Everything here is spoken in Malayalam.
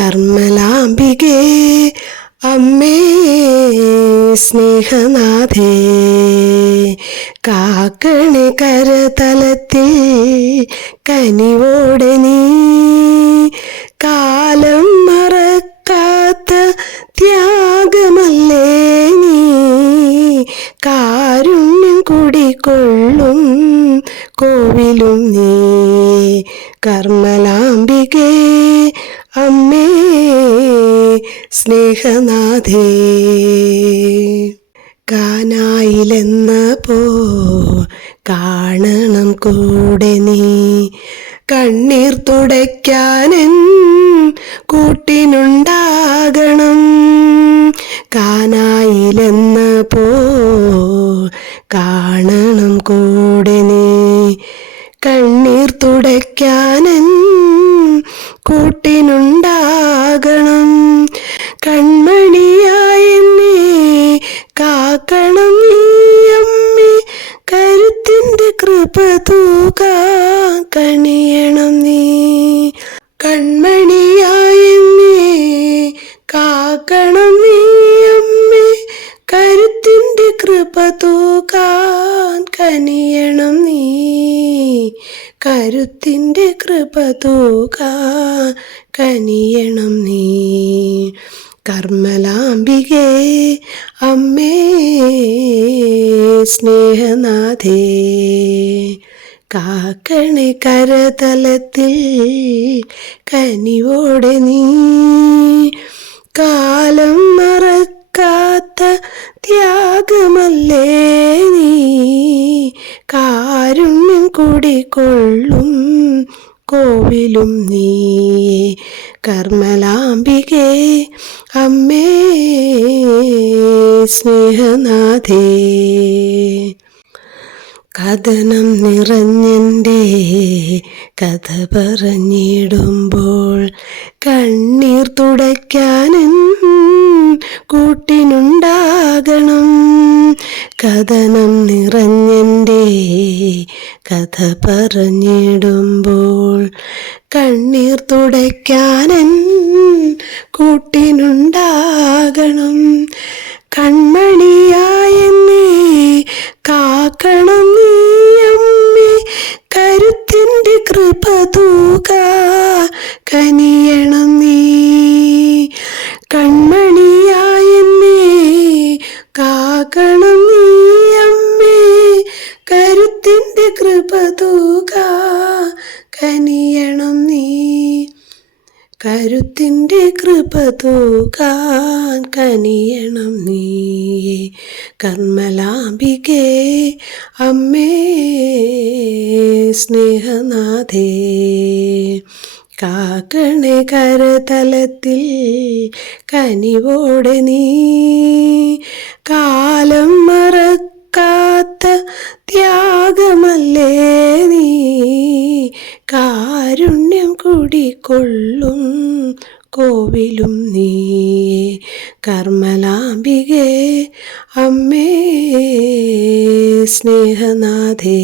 കർമ്മലാംബികേ അമ്മേ സ്നേഹനാഥേ, കാക്കണേ കരതലത്തിൽ കനിവോടെ നീ, കാലം മറക്കാത്ത ത്യാഗമല്ലേ നീ, കാരുണ്യം കുടികൊള്ളും കോവിലും നീ. കർമ്മലാംബികേ അമ്മേ സ്നേഹനാഥേ, കാനായിലെന്നപ്പോ കാണണം കൂടെ നീ, കണ്ണീർ തുടയ്ക്കാനെൻ കൂട്ടിനുണ്ടാകണം. കാനായിലെന്നപ്പോ കാണണം കൂടെ നീ, കണ്ണീർ തുടയ്ക്കാനെൻ കൂട്ടിനുണ്ടാകണം. കൺമണിയായെന്നെ കാക്കണം നീ അമ്മേ, കരുത്തിൻ്റെ കൃപ തൂകാൻ കനിയണം നീ. കൺമണിയായെന്നെ കാക്കണം നീ അമ്മേ, കരുത്തിൻ്റെ കൃപ തൂകാൻ കനിയണം നീ, കരുത്തിൻ്റെ കൃപ തൂകാൻ കനിയണം നീ. കർമ്മലാംബികേ അമ്മേ സ്നേഹനാഥേ, കാക്കണേ കരതലത്തിൽ കനിവോടെ നീ, കാലം മറക്കാത്ത ത്യാഗമല്ലേ നീ, കാരുണ്യം കുടികൊള്ളും കോവിലും നീ. കർമ്മലാംബികേ അമ്മേ സ്നേഹനാഥേ, കഥനം നിറഞ്ഞെൻ്റെ കഥ പറഞ്ഞിടുമ്പോൾ കണ്ണീർ തുടയ്ക്കാനെൻ കൂട്ടിനുണ്ടാകണം. കഥനം നിറഞ്ഞെൻ്റെ കഥ പറഞ്ഞിടുമ്പോൾ കണ്ണീർ തുടയ്ക്കാനെൻ കൂട്ടിനുണ്ടാകണം. കൺമണിയായെന്നെ കാക്കണം നീ അമ്മേ, കരുത്തിൻ്റെ കൃപ തൂകാൻ കനിയണം നീ. കൺമണിയായെന്നെ കാക്കണം നീ അമ്മേ, കരുത്തിൻ്റെ കൃപ തൂകാൻ കനിയണം നീ, കരുത്തിൻ്റെ കൃപ തൂകാൻ കനിയണം നീ. കർമ്മലാംബികേ അമ്മേ സ്നേഹനാഥേ, കാക്കണേ കരതലത്തിൽ കനിവോടെ നീ, കാലം മറക്കാത്ത ത്യാഗമല്ലേ നീ, കാരുണ്യം കുടികൊള്ളും കോവിലും നീ. കർമ്മലാംബികേ അമ്മേ സ്നേഹനാഥേ.